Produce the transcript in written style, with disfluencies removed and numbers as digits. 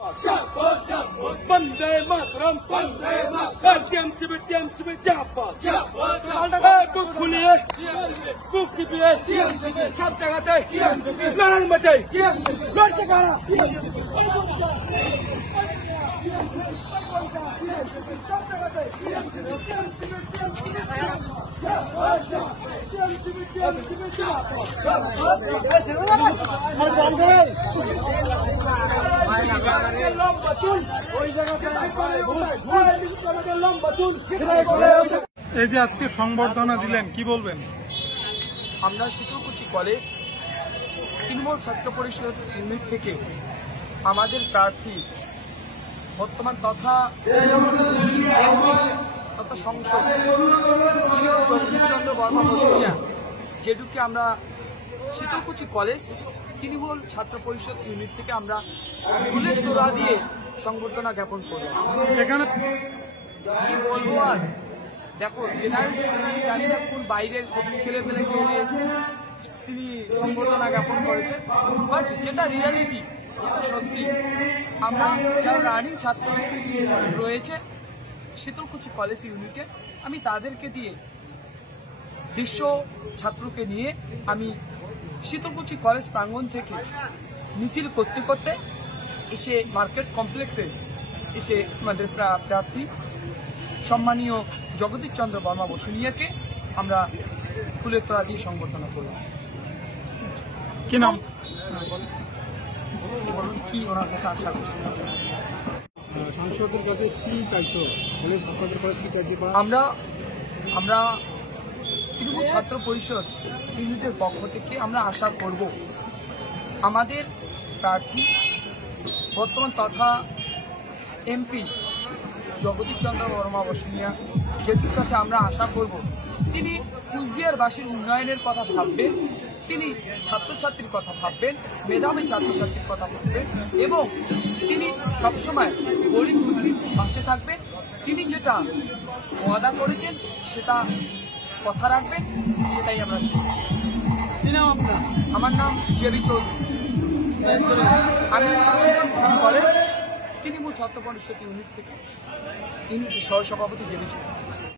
Vande Mataram टीएमसीबी book खुलिए book छिपिए सब जगह लड़ाई मचाई लड़ते गाना এই যে আজকে সংবর্ধনা দিলেন কি বলবেন? আমরা শীতলকুচি কলেজ তৃণমূল ছাত্র পরিষদ ইউনিট থেকে আমাদের প্রার্থী বর্তমান তথা সংসদ জগদীশচন্দ্র বর্মা বসুনিয়া যেটুকু আমরা শীতলকুচি কলেজ তৃণমূল ছাত্র পরিষদ ইউনিট থেকে আমরা ফুলের তোড়া দিয়ে সংবর্ধনা জ্ঞাপন করব। এখানে কি বলবো আর দেখো জেনারেল সেক্রেটারি জানি না কোন বাইরের ছেলে পেলেকে এনে তিনি সংবর্ধনা জ্ঞাপন করেছেন, বাট যেটা রিয়ালিটি যেটা সত্যি আমরা যারা রানিং ছাত্র রয়েছে শীতলকুচি কলেজ ইউনিটে আমি তাদেরকে দিয়ে বিশ্ব ছাত্রকে নিয়ে আমি শীতলকুচি কলেজ প্রাঙ্গণ থেকে মিছিল করতে করতে এসে মার্কেট কমপ্লেক্সে এসে আমাদের প্রার্থী সম্মানীয় জগদীশচন্দ্র বর্মা বসুনিয়াকে আমরা ফুলের তোড়া দিয়ে সংবর্ধনা করলাম। কি নাম? বলুন কি ওনার কাছে আশা করছি। সাংসদের কাছে কি চাইছো? কি চাইছি? আমরা তৃণমূল ছাত্র পরিষদ ইউনিটের পক্ষ থেকে আমরা আশা করব আমাদের প্রার্থী বর্তমান তথা এমপি জগদীশচন্দ্র বর্মা বসুনিয়া যেটির কাছে আমরা আশা করব তিনি কুচবিহারবাসীর উন্নয়নের কথা ভাববেন, তিনি ছাত্রছাত্রীর কথা ভাববেন, মেধাবী ছাত্রছাত্রীর কথা ভাববেন এবং তিনি সবসময় গরিব দুঃখীর পাশে থাকবেন। তিনি যেটা ওয়াদা করেছেন সেটা কথা রাখবেন, সেটাই আমরা আমার নাম জেবি চৌধুরী, আমি কলেজ তৃণমূল ছাত্র পরিষদ ইউনিট থেকে ইউনিটের সহসভাপতি জেবি চৌধুরী।